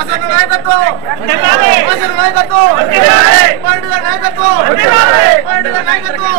వాసన నాయకత్వం వాసన నాయకత్వం పండుగ నాయకత్వం పండుగ నాయకత్వం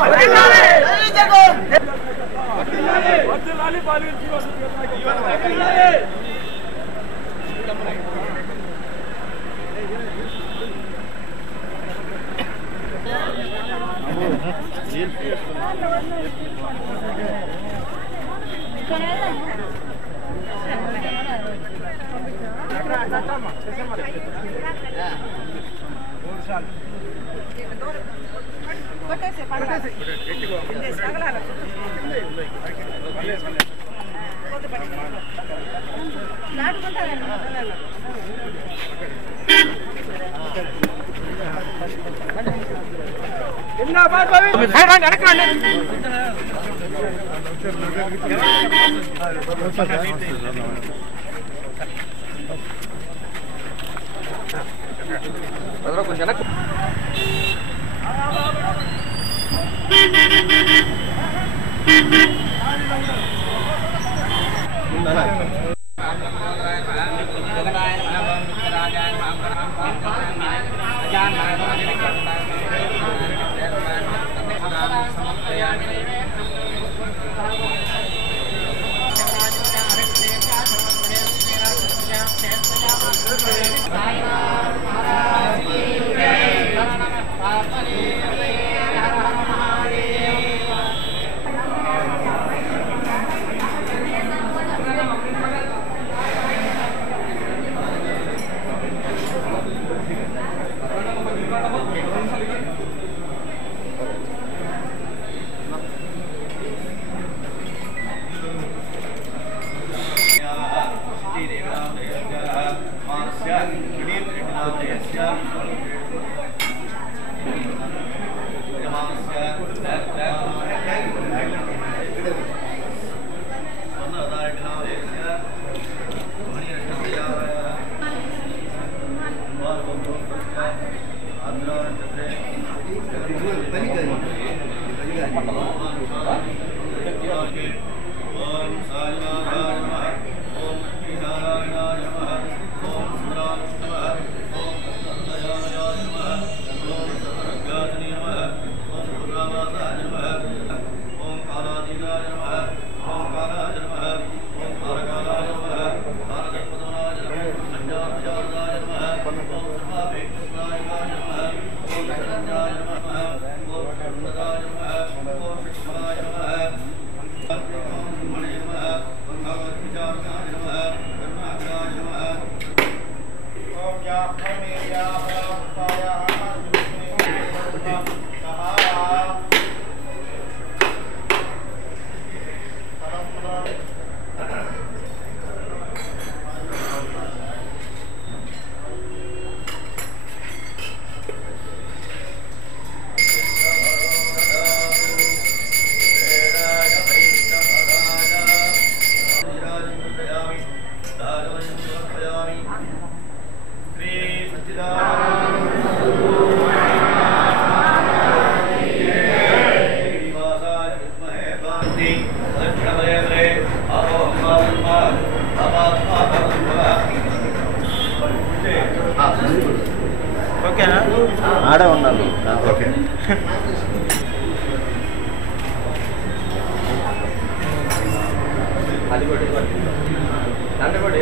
ఆడే ఉన్నారు. ఓకే అది కూడా దాంట్లో కూడా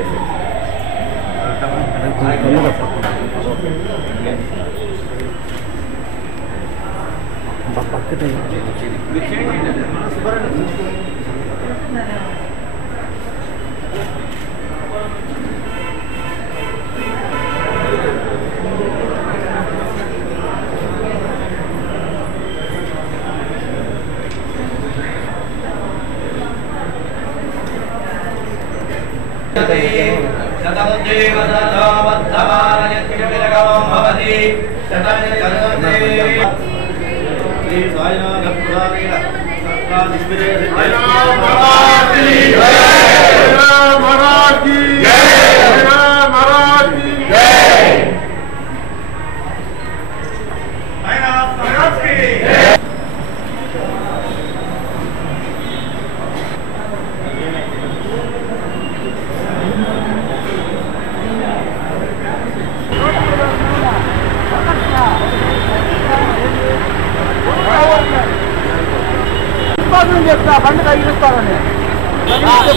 బండి తగిలిస్తారండి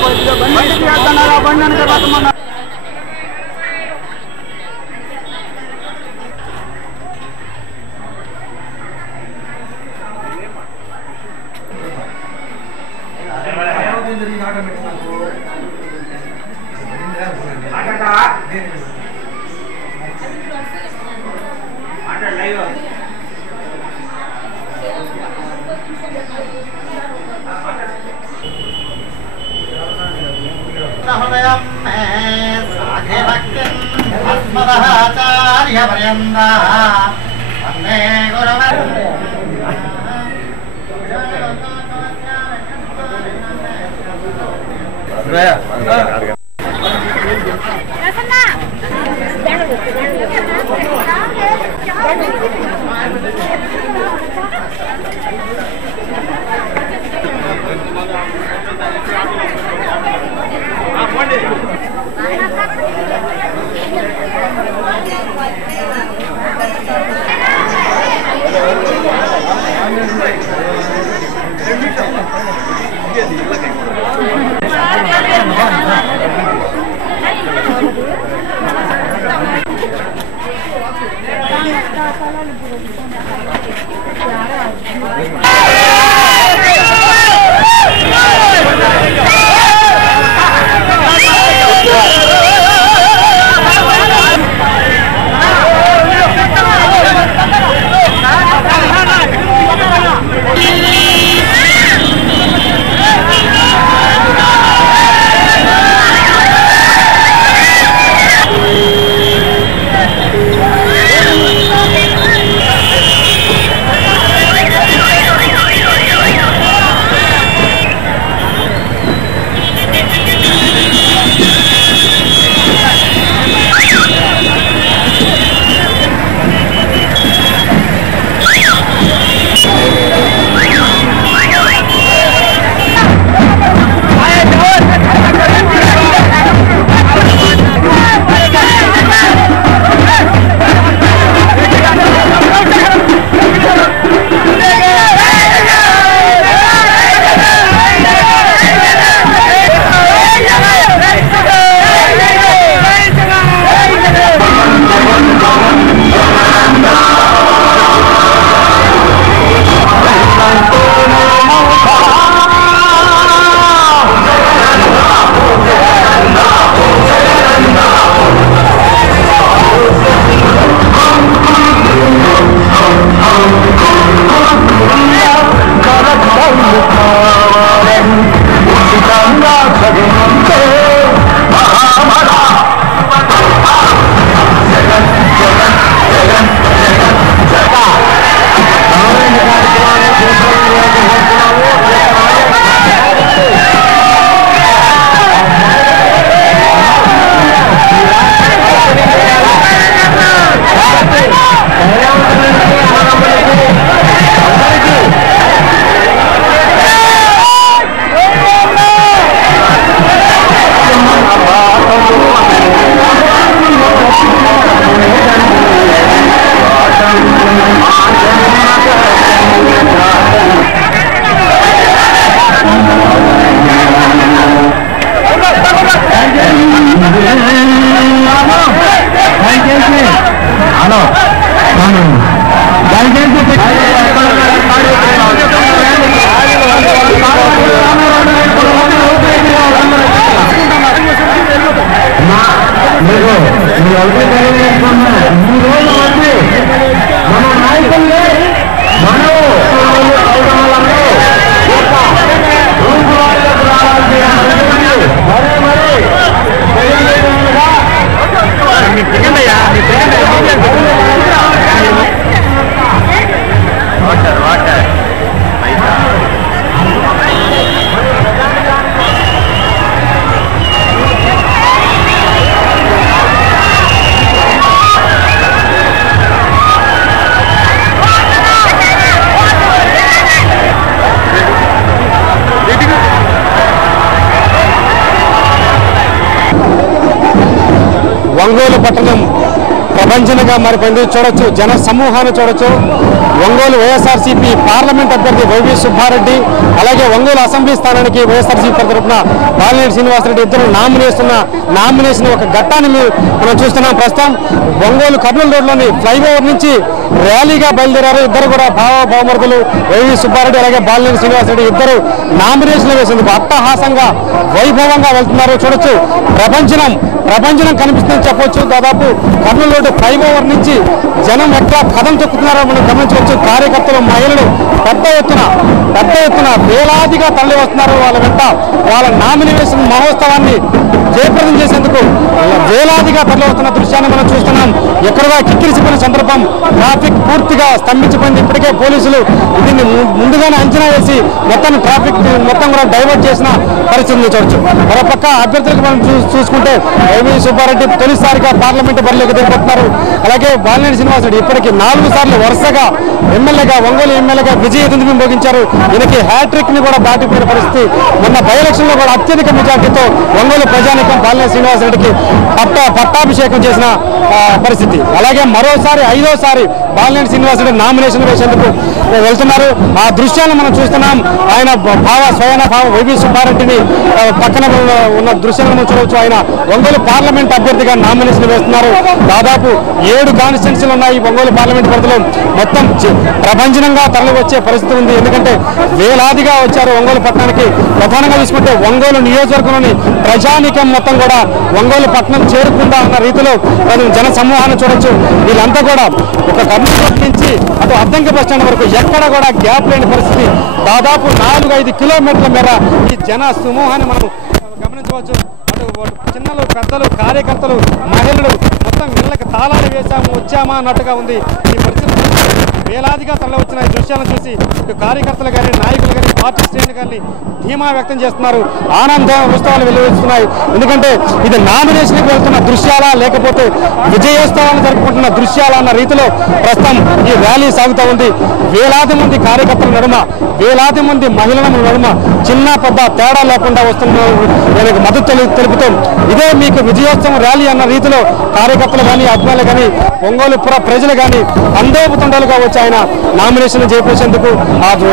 బండి తీస్తున్నారా బండి వెనక పెట్టమన్నారు. హృదయం మే సాగే భక్తిం అస్మదాచార్యపర్యంతా వందే గురువర్ ఒంగోలు పట్టణం ప్రపంచంగా మారిపోయింది. చూడొచ్చు, జన సమూహాన్ని చూడొచ్చు. ఒంగోలు వైఎస్ఆర్సీపీ పార్లమెంట్ అభ్యర్థి వైవి సుబ్బారెడ్డి, అలాగే ఒంగోలు అసెంబ్లీ స్థానానికి వైఎస్ఆర్సీపీ తరఫున బాలినేని శ్రీనివాసరెడ్డి ఇద్దరు నామినేషన్ ఒక ఘట్టాన్ని మనం చూస్తున్నాం. ప్రస్తుతం ఒంగోలు కర్నూలు రోడ్లోని ఫ్లైఓవర్ నుంచి ర్యాలీగా బయలుదేరారు. ఇద్దరు కూడా భావమరుదులు వైవి సుబ్బారెడ్డి అలాగే బాలినేని శ్రీనివాసరెడ్డి ఇద్దరు నామినేషన్లు వేసేందుకు అట్టహాసంగా వైభవంగా వెళ్తున్నారు. చూడొచ్చు, ప్రపంచం కనిపిస్తుందని చెప్పొచ్చు. దాదాపు కర్నూలు రోడ్డు ఫ్లైఓవర్ నుంచి జనం ఎట్లా కథం తొక్కుతున్నారో మనం గమనించవచ్చు. కార్యకర్తలు, మహిళలు పెద్ద ఎత్తున వేలాదిగా తరలి వస్తున్నారు. వాళ్ళ వెంట వాళ్ళ నామినేషన్ మహోత్సవాన్ని జయప్రదం చేసేందుకు వేలాదిగా తరలివస్తున్న దృశ్యాన్ని మనం చూస్తున్నాం. ఎక్కడగా కిక్కిరిసిపోయిన సందర్భం, ట్రాఫిక్ పూర్తిగా స్తంభించిపోయింది. ఇప్పటికే పోలీసులు దీన్ని ముందుగానే అంచనా వేసి ట్రాఫిక్ మొత్తం కూడా డైవర్ట్ చేసిన పరిస్థితిని చూడొచ్చు. మరోపక్క అభ్యర్థులకు మనం చూసుకుంటే వైవి సుబ్బారెడ్డి తొలిసారిగా పార్లమెంటు బరిలోకి దిగబోతున్నారు. అలాగే బాలినేని శ్రీనివాసరెడ్డి ఇప్పటికీ 4 సార్లు వరుసగా ఒంగోలు ఎమ్మెల్యేగా విజయ దుందుబి మోగించారు. ఈయనకి హ్యాట్రిక్ ని కూడా దాటిపోయిన పరిస్థితి. మొన్న బై ఎలక్షన్ లో కూడా అత్యధిక మెజార్టీతో ఒంగోలు ప్రజానీకం బాలినేని శ్రీనివాసరెడ్డికి పట్టాభిషేకం చేసిన పరిస్థితి. అలాగే మరోసారి 5వ సారి బాలినేని శ్రీనివాసరెడ్డి నామినేషన్ వేసేందుకు వెళ్తున్నారు. ఆ దృశ్యాలను మనం చూస్తున్నాం. ఆయన స్వయన భావ వైవి సుబ్బారెడ్డిని పక్కన ఉన్న దృశ్యాలను మనం చూడవచ్చు. ఆయన ఒంగోలు పార్లమెంట్ అభ్యర్థిగా నామినేషన్ వేస్తున్నారు. దాదాపు 7 కాన్స్టిట్యున్సీలు ఉన్నాయి ఒంగోలు పార్లమెంట్ పరిధిలో. మొత్తం ప్రపంచంగా తరలి వచ్చే పరిస్థితి ఉంది. ఎందుకంటే వేలాదిగా వచ్చారు ఒంగోలు పట్టణానికి. ప్రధానంగా చూసుకుంటే ఒంగోలు నియోజకవర్గంలోని ప్రజానీకం మొత్తం కూడా ఒంగోలు పట్టణం చేరుకుందా అన్న రీతిలో జన సమూహాన్ని చూడొచ్చు. వీళ్ళంతా కూడా ఒక కర్నూలు నుంచి అటు అద్దంకి బస్ స్టాండ్ వరకు ఎక్కడ కూడా గ్యాప్ లేని పరిస్థితి. దాదాపు 4-5 కిలోమీటర్ల మేర ఈ జన సమూహాన్ని మనం గమనించవచ్చు. అటు చిన్నలు, పెద్దలు, కార్యకర్తలు, మహిళలు మొత్తం ఇళ్ళకి తాళాలు వచ్చామా అన్నట్టుగా ఉంది ఈ పరిస్థితి. వేలాదిగా తరలి వచ్చిన ఈ దృశ్యాలను చూసి ఇటు కార్యకర్తలు కానీ, నాయకులు కానీ, పార్టీ శ్రేణులు కానీ ధీమా వ్యక్తం చేస్తున్నారు. ఆనంద ఉత్సవాలు వెలువరిస్తున్నాయి. ఎందుకంటే ఇది నామినేషన్కి వెళ్తున్న దృశ్యాలా లేకపోతే విజయోత్సవాలను జరుపుకుంటున్న దృశ్యాలా అన్న రీతిలో ప్రస్తుతం ఈ ర్యాలీ సాగుతూ ఉంది. వేలాది మంది కార్యకర్తల నడుమ, వేలాది మంది మహిళల నడుమ చిన్న పెద్ద తేడా లేకుండా వస్తున్నారు. దానికి మద్దతు తెలుపుతూ ఇదే మీకు విజయోత్సవం ర్యాలీ అన్న రీతిలో కార్యకర్తలు కానీ, అభిమానులు కానీ, ఒంగోలు ప్రజలు కానీ అందోపుతండాలుగా వచ్చి ఆయన నామినేషన్ చేపట్టేందుకు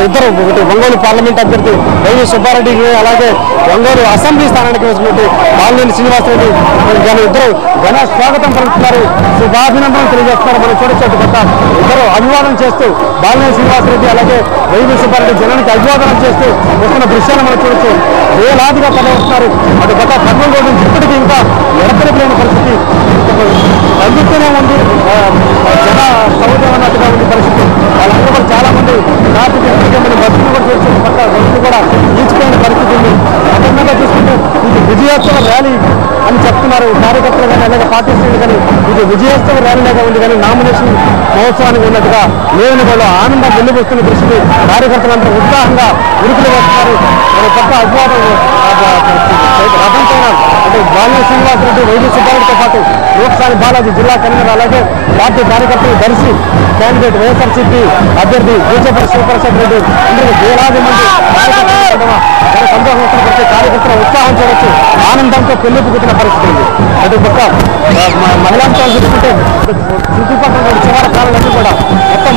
ఇద్దరు, ఒకటి ఒంగోలు పార్లమెంట్ అభ్యర్థి వైవి సుబ్బారెడ్డి, అలాగే ఒంగోలు అసెంబ్లీ స్థానానికి వచ్చినట్టు బాలినేని శ్రీనివాసరెడ్డి ఇద్దరు ఘన స్వాగతం పలుకుతున్నారు, శుభాభినందనలు తెలియజేస్తున్నారు. మనం చూడొచ్చు కొత్త ఇద్దరు అభివాదం చేస్తూ బాలినేని శ్రీనివాసరెడ్డి అలాగే వైవి సుబ్బారెడ్డి జనానికి అభివాదనం చేస్తూ వస్తున్న దృశ్యాన్ని మనం చూడొచ్చు. వేలాదిగా తరలి వస్తున్నారు. అటు గత 12 రోజుల నుంచి ఇప్పటికీ ఇంకా ఎడతెరపలేని పరిస్థితి అందుతూనే ఉంది. జన సౌకర్యం అన్నట్టుగా ఉంది పరిస్థితి. వాళ్ళందరూ కూడా చాలా మంది ట్రాఫిక్ మనం బస్సులు కూడా చూసి పక్క బస్సులు కూడా ఈచిపోయిన పరిస్థితి ఉంది. అక్కడ చూసుకుంటే ఇది విజయోత్సవ ర్యాలీ అని చెప్తున్నారు కార్యకర్తలు కానీ, అలాగే పార్టీ శ్రేణులు కానీ. ఇది విజయోత్సవ ర్యాలీలాగా ఉంది కానీ నామినేషన్ మహోత్సవానికి ఉన్నట్టుగా లేని వాళ్ళు ఆనందం వెల్లువస్తున్న దృష్టిని కార్యకర్తలందరూ ఉత్సాహంగా ఉరుకులు వేస్తున్నారు. పక్క అభివాదం రథంపైన అంటే బాలినేని శ్రీనివాసరెడ్డి, వైవి సుబ్బారెడ్డితో పాటు లోక్సాని బాలాజీ జిల్లా కన్వీనర్, అలాగే పార్టీ కార్యకర్తలు దర్శి క్యాండిడేట్ వైఎస్ఆర్సీపీ అభ్యర్థి బీజేపీ శివప్రసాద్ రెడ్డి అందరూ వేలాది మంది కార్యకర్తలు సంతోషం వ్యక్తపరిచే కార్యకర్తల ఉత్సాహం చూడొచ్చు. ఆనందంతో పెళ్లిపుకుతున్న పరిస్థితి ఉంది. అటు పక్క మహిళాంశాలు చూసుకుంటే చుట్టుపక్కల చివర కాలాలన్నీ కూడా మొత్తం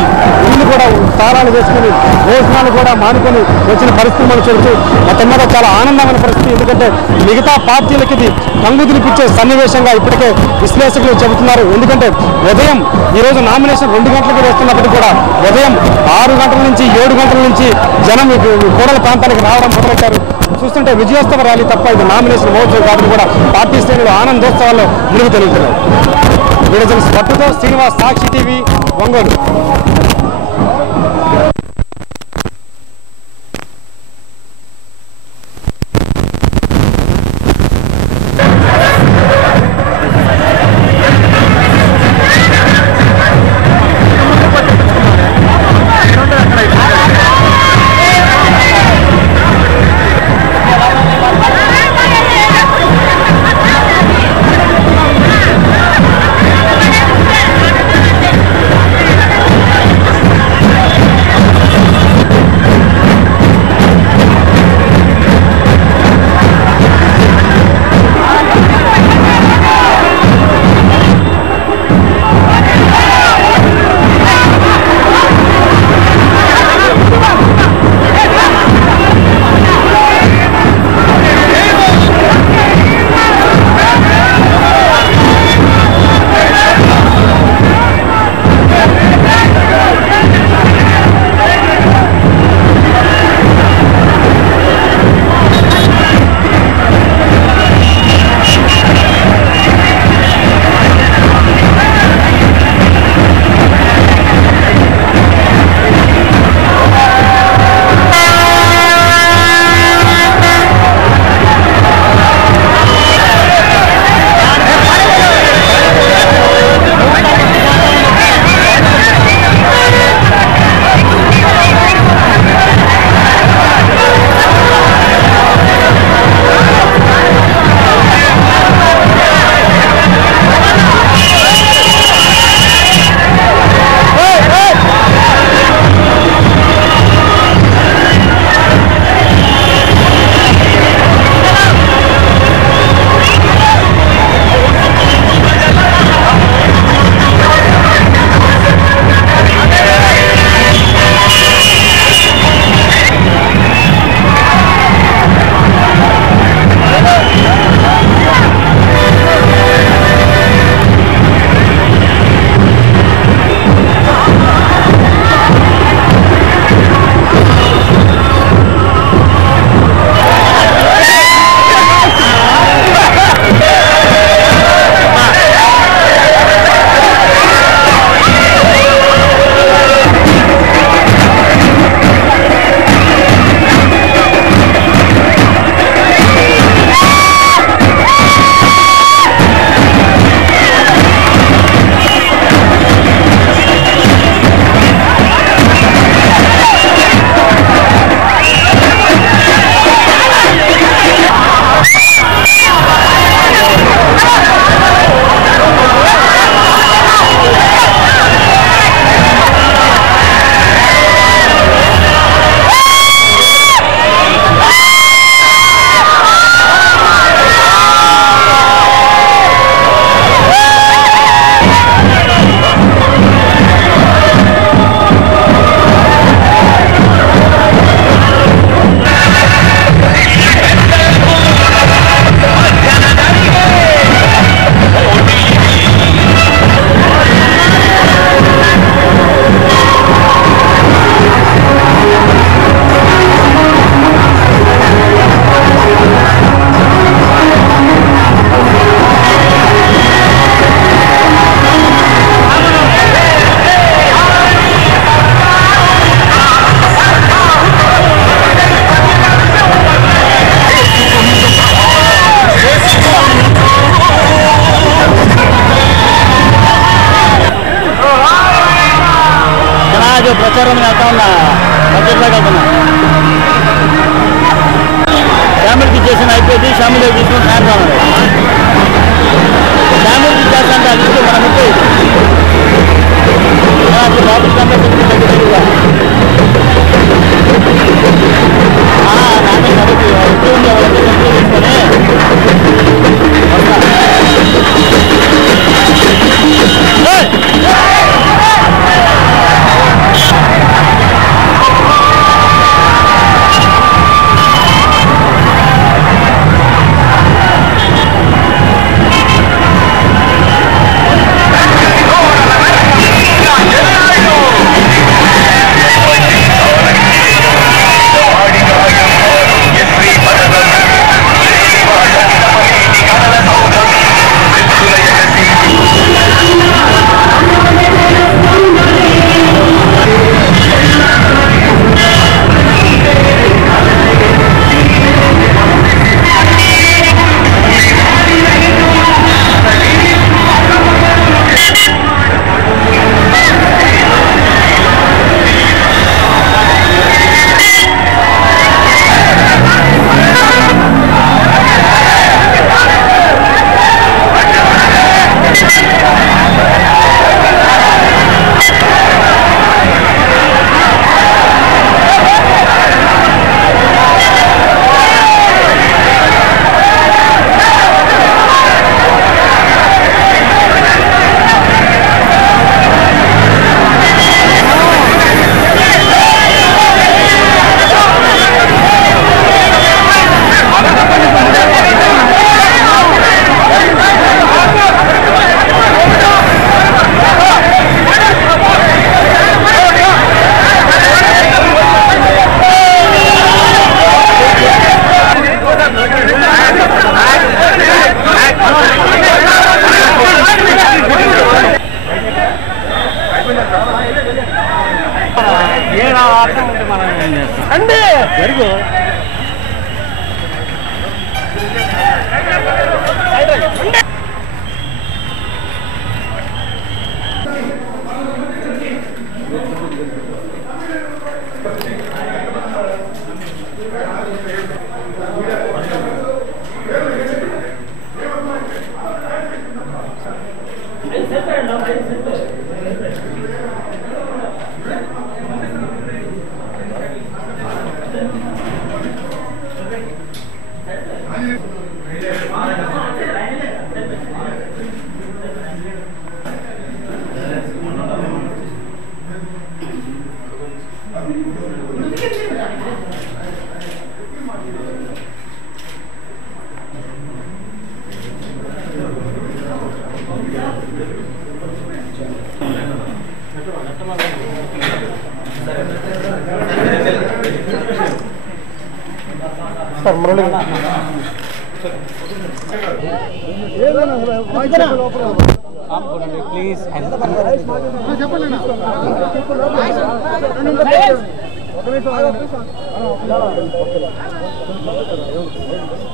ఇల్లు కూడా తాళాలు వేసుకుని భోజనాలు కూడా మానుకొని వచ్చిన పరిస్థితి మనం చూడొచ్చు. మొత్తం మీద చాలా ఆనందమైన పరిస్థితి. ఎందుకంటే మిగతా పార్టీలకి ఇది కంగు తినిపించే సన్నివేశంగా ఇప్పటికే విశ్లేషకులు చెబుతున్నారు. ఎందుకంటే ఉదయం ఈరోజు నామినేషన్ 2 గంటలకు వేస్తున్నప్పటికీ కూడా ఉదయం 6 గంటల నుంచి 7 గంటల నుంచి జనం కూడల ప్రాంతానికి రావడం మొదలెట్టారు. చూస్తుంటే విజయోత్సవ ర్యాలీ తప్ప ఇది నామినేషన్ మహోత్సవం కాబట్టి కూడా పార్టీ శ్రేణులు ఆనందోత్సవాల్లో మునిగి తెలుగుతున్నారు. వీడియో పట్టుతో Srinivas, Sakshi TV, Ongole.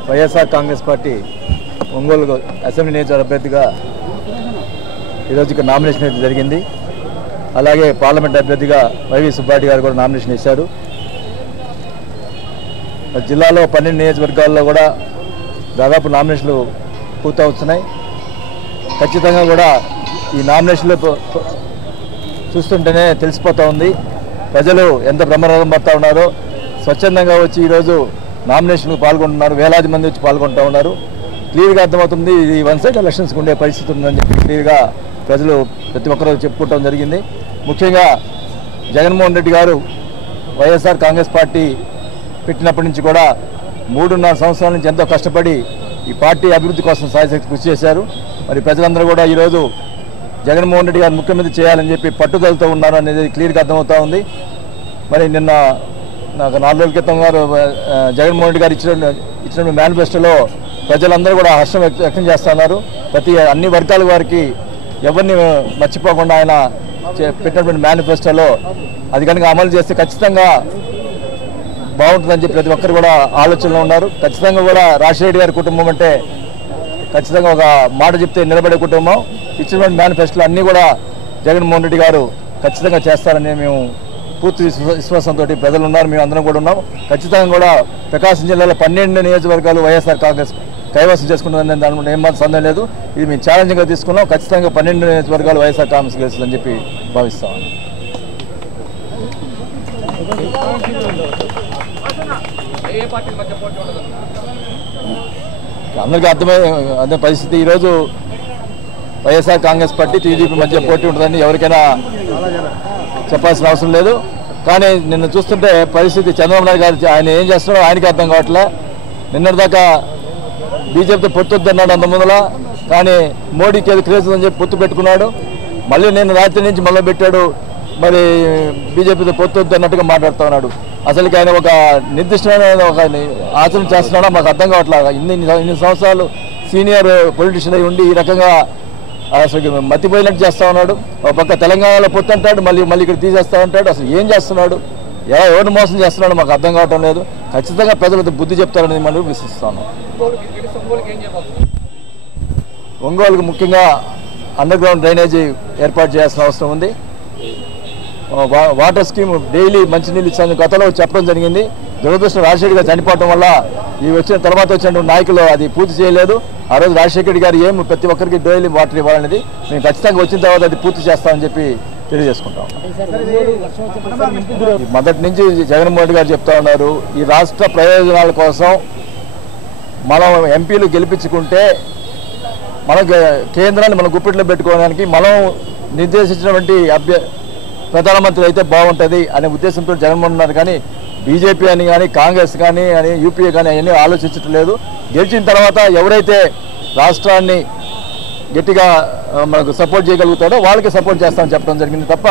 YSR Congress party Ongole assembly నియోజకవర్గ అభ్యర్థిగా ఈరోజు ఇక్కడ నామినేషన్ అయితే జరిగింది. అలాగే పార్లమెంట్ అభ్యర్థిగా వైవి సుబ్బారెడ్డి గారు కూడా నామినేషన్ ఇచ్చారు. జిల్లాలో 12 నియోజకవర్గాల్లో కూడా దాదాపు నామినేషన్లు పూర్తవుతున్నాయి. ఖచ్చితంగా కూడా ఈ నామినేషన్లు చూస్తుంటేనే తెలిసిపోతూ ఉంది ప్రజలు ఎంత బ్రహ్మరథం పడుతూ ఉన్నారో. స్వచ్ఛందంగా వచ్చి ఈరోజు నామినేషన్లు పాల్గొంటున్నారు, వేలాది మంది వచ్చి పాల్గొంటూ ఉన్నారు. క్లియర్గా అర్థమవుతుంది ఇది వన్ సైడ్ ఎలక్షన్స్కి ఉండే పరిస్థితి ఉందని చెప్పి క్లియర్గా ప్రజలు ప్రతి ఒక్కరూ చెప్పుకోవడం జరిగింది. ముఖ్యంగా జగన్మోహన్ రెడ్డి గారు వైఎస్ఆర్ కాంగ్రెస్ పార్టీ పెట్టినప్పటి నుంచి కూడా 3.5 సంవత్సరాల నుంచి ఎంతో కష్టపడి ఈ పార్టీ అభివృద్ధి కోసం సాయశక్తి కృషి చేశారు. మరి ప్రజలందరూ కూడా ఈరోజు జగన్మోహన్ రెడ్డి గారు ముఖ్యమంత్రి చేయాలని చెప్పి పట్టుదలతో ఉన్నారు అనేది క్లియర్గా అర్థమవుతూ ఉంది. మరి నిన్న నాకు 4 రోజుల క్రితం గారు జగన్మోహన్ రెడ్డి గారు ఇచ్చిన మేనిఫెస్టోలో ప్రజలందరూ కూడా హర్షం వ్యక్తం చేస్తున్నారు. అన్ని వర్గాల వారికి ఎవరిని మర్చిపోకుండా ఆయన పెట్టినటువంటి మేనిఫెస్టోలో అది కనుక అమలు చేస్తే ఖచ్చితంగా బాగుంటుందని చెప్పి ప్రతి ఒక్కరు కూడా ఆలోచనలో ఉన్నారు. ఖచ్చితంగా కూడా రాజశేఖర్ గారి కుటుంబం అంటే ఖచ్చితంగా ఒక మాట చెప్తే నిలబడే కుటుంబం. ఇచ్చినటువంటి మేనిఫెస్టోలు అన్నీ కూడా జగన్మోహన్ రెడ్డి గారు ఖచ్చితంగా చేస్తారని మేము పూర్తి విశ్వాసంతో ప్రజలు ఉన్నారు, మేము అందరం కూడా ఉన్నాం. ఖచ్చితంగా కూడా ప్రకాశం జిల్లాలో 12 నియోజకవర్గాలు వైఎస్ఆర్ కాంగ్రెస్ కైవసం చేసుకుంటుందని దాని ఏమాత్రం సందేహం లేదు. ఇది మేము ఛాలెంజ్గా తీసుకున్నాం. ఖచ్చితంగా 12 నియోజకవర్గాలు వైఎస్ఆర్ కాంగ్రెస్ గెలుస్తుందని చెప్పి భావిస్తాం. అందరికీ అదే పరిస్థితి. ఈరోజు వైఎస్ఆర్ కాంగ్రెస్ పార్టీ టీడీపీ మధ్య పోటీ ఉంటుందని ఎవరికైనా చెప్పాల్సిన అవసరం లేదు. కానీ నిన్న చూస్తుంటే పరిస్థితి చంద్రబాబు నాయుడు గారు ఆయన ఏం చేస్తున్నాడో ఆయనకి అర్థం కావట్లే. నిన్నటిదాకా బీజేపీతో పొత్తు వద్దన్నాడు అంత ముందల, కానీ మోడీకి ఏదో క్రేజ్ అని చెప్పి పొత్తు పెట్టుకున్నాడు. మళ్ళీ నేను రాత్రి నుంచి మొదలుపెట్టాడు మరి బీజేపీతో పొత్తు వద్దన్నట్టుగా మాట్లాడుతూ ఉన్నాడు. అసలుకి ఆయన ఒక నిర్దిష్టమైన ఒక ఆచరణ చేస్తున్నాడో మాకు అర్థం కావట్లేదు. ఇన్ని సంవత్సరాలు సీనియర్ పొలిటీషియన్ అయి ఉండి ఈ రకంగా అసలు మతిపోయినట్టు చేస్తూ ఉన్నాడు. ఒక పక్క తెలంగాణలో పొత్తు అంటాడు, మళ్ళీ ఇక్కడ తీసేస్తూ ఉంటాడు. అసలు ఏం చేస్తున్నాడు, ఎవరిని మోసం చేస్తున్నాడు మాకు అర్థం కావటం లేదు. ఖచ్చితంగా ప్రజలతో బుద్ధి చెప్తారని మనం విశ్వసిస్తాను. ఒంగోలుకు ముఖ్యంగా అండర్ గ్రౌండ్ డ్రైనేజీ ఏర్పాటు చేయాల్సిన అవసరం ఉంది. వాటర్ స్కీమ్ డైలీ మంచినీళ్ళు ఇచ్చాను గతంలో చెప్పడం జరిగింది. దురదృష్టం రాజశేఖర్ గారు చనిపోవడం వల్ల ఈ వచ్చిన తర్వాత వచ్చిన నాయకులు అది పూర్తి చేయలేదు. ఆ రోజు రాజశేఖర్ గారు ప్రతి ఒక్కరికి డైలీ వాటర్ ఇవ్వాలనేది మేము ఖచ్చితంగా వచ్చిన తర్వాత అది పూర్తి చేస్తామని చెప్పి తెలియజేసుకుంటాం. మొదటి నుంచి జగన్మోహన్ రెడ్డి గారు చెప్తా ఉన్నారు, ఈ రాష్ట్ర ప్రయోజనాల కోసం మనం ఎంపీలు గెలిపించుకుంటే మన కేంద్రాన్ని మన గుప్పిట్లో పెట్టుకోవడానికి మనం నిర్దేశించినటువంటి ప్రధానమంత్రి అయితే బాగుంటుంది అనే ఉద్దేశంతో జగన్మోహన్ ఉన్నారు. కానీ బీజేపీ అని కానీ కాంగ్రెస్ కానీ అని యూపీఏ కానీ అవన్నీ ఆలోచించడం లేదు. గెలిచిన తర్వాత ఎవరైతే రాష్ట్రాన్ని గట్టిగా మనకు సపోర్ట్ చేయగలుగుతాడో వాళ్ళకి సపోర్ట్ చేస్తామని చెప్పడం జరిగింది తప్ప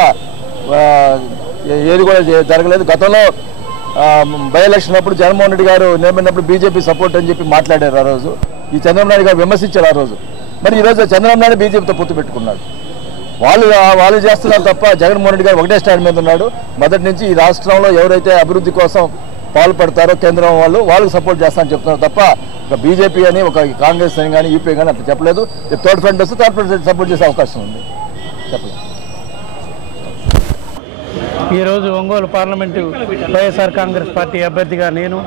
ఏది కూడా జరగలేదు. గతంలో బై ఎలక్షన్ అప్పుడు జగన్మోహన్ రెడ్డి గారు నిలబడినప్పుడు బీజేపీ సపోర్ట్ అని చెప్పి మాట్లాడారు. ఆ రోజు ఈ చంద్రబాబు నాయుడు గారు విమర్శించారు ఆ రోజు. మరి ఈరోజు చంద్రబాబు నాయుడు బీజేపీతో పొత్తు పెట్టుకున్నాడు. వాళ్ళు చేస్తున్నారు తప్ప జగన్మోహన్ రెడ్డి గారు ఒకటే స్టాండ్ మీద ఉన్నాడు. మొదటి నుంచి ఈ రాష్ట్రంలో ఎవరైతే అభివృద్ధి కోసం పాల్పడతారో కేంద్రం వాళ్ళకు సపోర్ట్ చేస్తారని చెప్తున్నారు తప్ప ఒక బీజేపీ అని ఒక కాంగ్రెస్ అని కానీ యూపీ కానీ అట్లా చెప్పలేదు. థర్డ్ ఫ్రంట్ వస్తే థర్డ్ ఫ్రంట్ సపోర్ట్ చేసే అవకాశం ఉంది. చెప్పలేదు. ఈరోజు ఒంగోలు పార్లమెంటు వైఎస్ఆర్ కాంగ్రెస్ పార్టీ అభ్యర్థిగా నేను,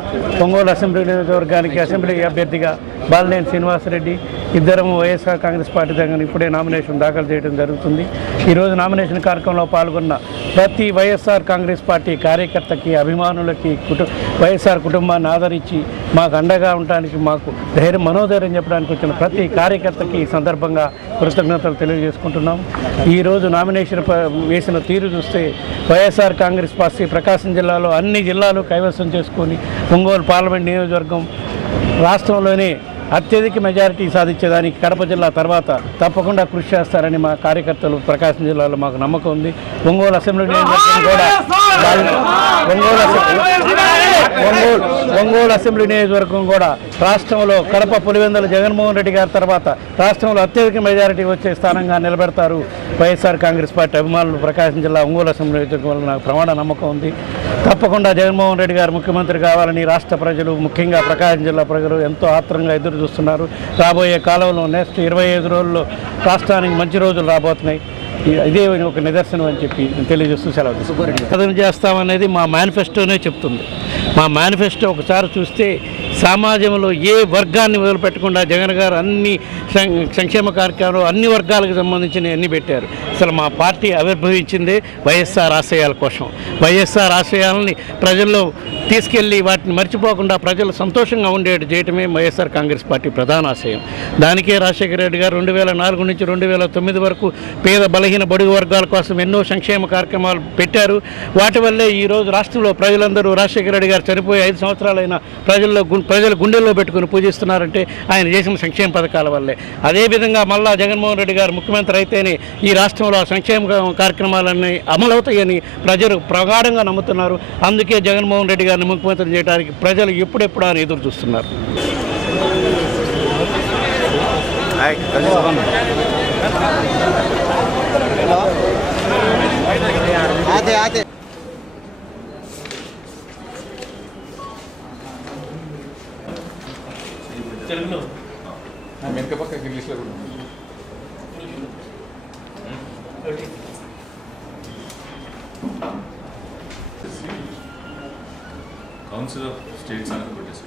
ఒంగోలు అసెంబ్లీ నియోజకవర్గానికి అసెంబ్లీ అభ్యర్థిగా బాలినేని శ్రీనివాసరెడ్డి ఇద్దరము వైఎస్ఆర్ కాంగ్రెస్ పార్టీ దగ్గర ఇప్పుడే నామినేషన్ దాఖలు చేయడం జరుగుతుంది. ఈరోజు నామినేషన్ కార్యక్రమంలో పాల్గొన్న ప్రతి వైఎస్ఆర్ కాంగ్రెస్ పార్టీ కార్యకర్తకి, అభిమానులకి, వైఎస్ఆర్ కుటుంబాన్ని ఆదరించి మాకు అండగా ఉండడానికి, మాకు మనోధైర్యం చెప్పడానికి వచ్చిన ప్రతి కార్యకర్తకి ఈ సందర్భంగా కృతజ్ఞతలు తెలియజేసుకుంటున్నాం. ఈరోజు నామినేషన్ వేసిన తీరు చూస్తే వైఎస్ఆర్ కాంగ్రెస్ పార్టీ ప్రకాశం జిల్లాలో అన్ని జిల్లాలు కైవసం చేసుకొని ఒంగోలు పార్లమెంట్ నియోజకవర్గం రాష్ట్రంలోనే అత్యధిక మెజారిటీ సాధించేదానికి కడప జిల్లా తర్వాత తప్పకుండా కృషి చేస్తారని మా కార్యకర్తలు ప్రకాశం జిల్లాలో మాకు నమ్మకం ఉంది. ఒంగోలు అసెంబ్లీ నియోజకవర్గం కూడా ఒంగోలు అసెంబ్లీ నియోజకవర్గం కూడా రాష్ట్రంలో కడప పులివెందుల జగన్మోహన్ రెడ్డి గారి తర్వాత రాష్ట్రంలో అత్యధిక మెజారిటీ వచ్చే స్థానంగా నిలబెడతారు వైఎస్ఆర్ కాంగ్రెస్ పార్టీ అభిమానులు. ప్రకాశం జిల్లా ఒంగోలు అసెంబ్లీ నియోజకవర్గంలో నాకు ప్రమాణ నమ్మకం ఉంది. తప్పకుండా జగన్మోహన్ రెడ్డి గారు ముఖ్యమంత్రి కావాలని రాష్ట్ర ప్రజలు, ముఖ్యంగా ప్రకాశం జిల్లా ప్రజలు ఎంతో ఆత్రంగా ఎదురు చూస్తున్నారు. రాబోయే కాలంలో నెక్స్ట్ 25 రోజుల్లో రాష్ట్రానికి మంచి రోజులు రాబోతున్నాయి. ఇదే ఒక నిదర్శనం అని చెప్పి తెలియజేస్తూ సెలవు సాధన చేస్తామనేది మా మేనిఫెస్టోనే చెప్తుంది. మా మేనిఫెస్టో ఒకసారి చూస్తే సమాజంలో ఏ వర్గాన్ని వదిలిపెట్టకుండా జగన్ గారు అన్ని సంక్షేమ కార్యక్రమాలు అన్ని వర్గాలకు సంబంధించిన అన్ని పెట్టారు. అసలు మా పార్టీ ఆవిర్భవించిందే వైఎస్ఆర్ ఆశయాల కోసం. వైఎస్ఆర్ ఆశయాలని ప్రజల్లో తీసుకెళ్ళి వాటిని మర్చిపోకుండా ప్రజలు సంతోషంగా ఉండేట్టు చేయటమే వైఎస్ఆర్ కాంగ్రెస్ పార్టీ ప్రధాన ఆశయం. దానికే రాజశేఖర రెడ్డి గారు 2004 నుంచి 2009 వరకు పేద బలహీన బడుగు వర్గాల కోసం ఎన్నో సంక్షేమ కార్యక్రమాలు పెట్టారు. వాటి వల్లే ఈరోజు రాష్ట్రంలో ప్రజలందరూ రాజశేఖర రెడ్డి గారు చనిపోయి 5 సంవత్సరాలైన ప్రజలు గుండెల్లో పెట్టుకుని పూజిస్తున్నారంటే ఆయన చేసిన సంక్షేమ పథకాల వల్లే. అదేవిధంగా మళ్ళా జగన్మోహన్ రెడ్డి గారు ముఖ్యమంత్రి అయితేనే ఈ రాష్ట్రంలో ఆ సంక్షేమ కార్యక్రమాలన్నీ అమలవుతాయని ప్రజలు ప్రగాఢంగా నమ్ముతున్నారు. అందుకే జగన్మోహన్ రెడ్డి గారిని ముఖ్యమంత్రి చేయడానికి ప్రజలు ఎప్పుడెప్పుడు అని ఎదురు చూస్తున్నారు. Council of States and British.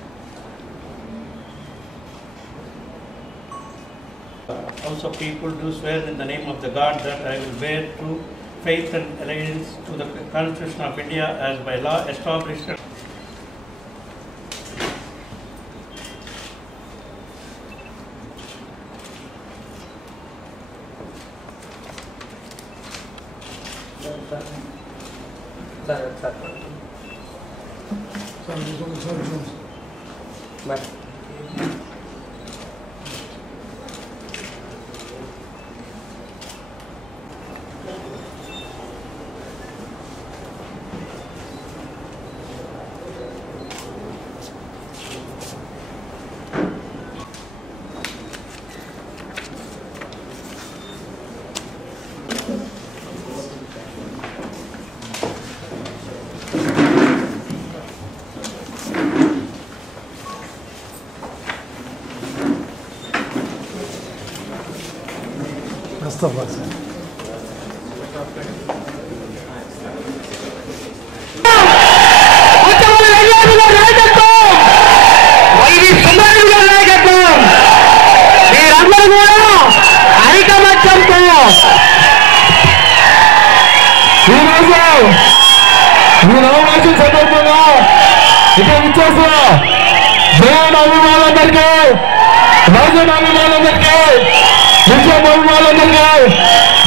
Also, people do swear in the name of the God that I will bear true faith and allegiance to the Constitution of India as by law established.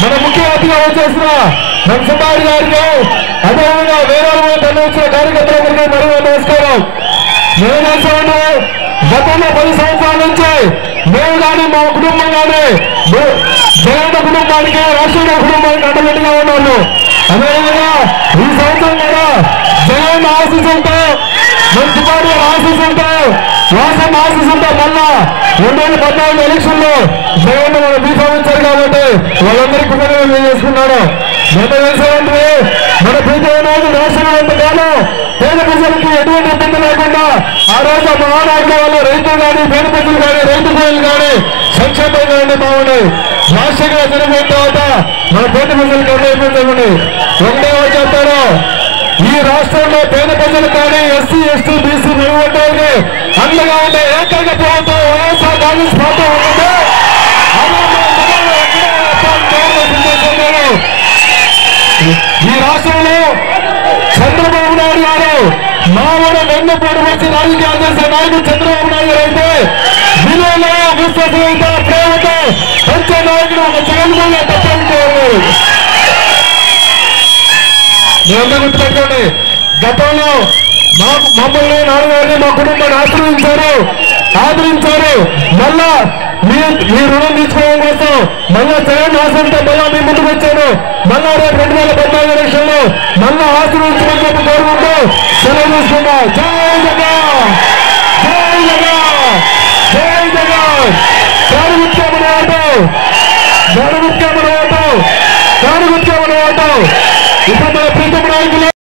మన ముఖ్య అతిథిగా వచ్చేసిన నరసింహారెడ్డి గారికి, అదేవిధంగా వేరే తరలించిన కార్యకర్తలందరికీ మరియు నమస్కారం. మేము చేస్తాము గతంలో 10 సంవత్సరాల నుంచి మేము కానీ మా కుటుంబం కానీ జగన్ కుటుంబానికి, రాష్ట్ర కుటుంబానికి అండగట్టుగా ఉన్నాము. అదేవిధంగా ఈ సంవత్సరం కూడా జగన్ ఆశీస్సులతో, మున్సిపాలిటీ ఆశీస్సులతో, రాష్ట్రం ఆశీస్సులతో మళ్ళా 2014 ఎలక్షన్ లో జగన్ మనం బీఫామించారు కాబట్టి వాళ్ళందరికీ కృతజ్ఞతలు చేసుకున్నాను. ఎంత తెలిసారంటే మన ప్రీతమైన నాయకుడు రాష్ట్రంలో ఎంతకాలం పేద ప్రజలకి ఎటువంటి ఇబ్బంది లేకుండా ఆ రోజు మహానాయకుల వల్ల రైతులు కానీ పేద ప్రజలు కానీ రైతు ప్రజలు కానీ సంక్షేమంగా ఉండి బాగున్నాయి. రాష్ట్రంగా జరిగిన తర్వాత మన పేద ప్రజలకు ఎన్నో ఇబ్బందులు ఉన్నాయి. ఒకటే చెప్తాను, ఈ రాష్ట్రంలో పేద ప్రజలు కానీ ఎస్సీ ఎస్టీ బీసీ మైనారిటీలకి అండగా ఉండే ఏకైక ప్రభుత్వం వైఎస్ఆర్ కాంగ్రెస్ పార్టీ ఉంటుంది. ఈ రాష్ట్రంలో చంద్రబాబు నాయుడు గారు మామూలు వెన్నుపోటు వచ్చి రాజకీయాలు చేసే నాయకుడు చంద్రబాబు నాయుడు గారు అయితే విలువలో విశ్వసనీయత ప్రేమతో పెంచే నాయకుడు ఒక జగన్మోహన్ తప్పించేవారు. మీరందరూ గుర్తుపెట్టుకోండి, గతంలో మమ్మల్ని నాన్నగారిని మా కుటుంబాన్ని ఆదరించారు. మళ్ళా మీ రుణం తీసుకోవడం కోసం మళ్ళా జగన్ ఆశంతో మళ్ళా మీ ముందుకు వచ్చాను. మళ్ళా రేపు 2014 ఎలక్షన్లో మళ్ళా ఆశీర్వదించమని కోరుకుంటూ సెలవు తీసుకుంటా.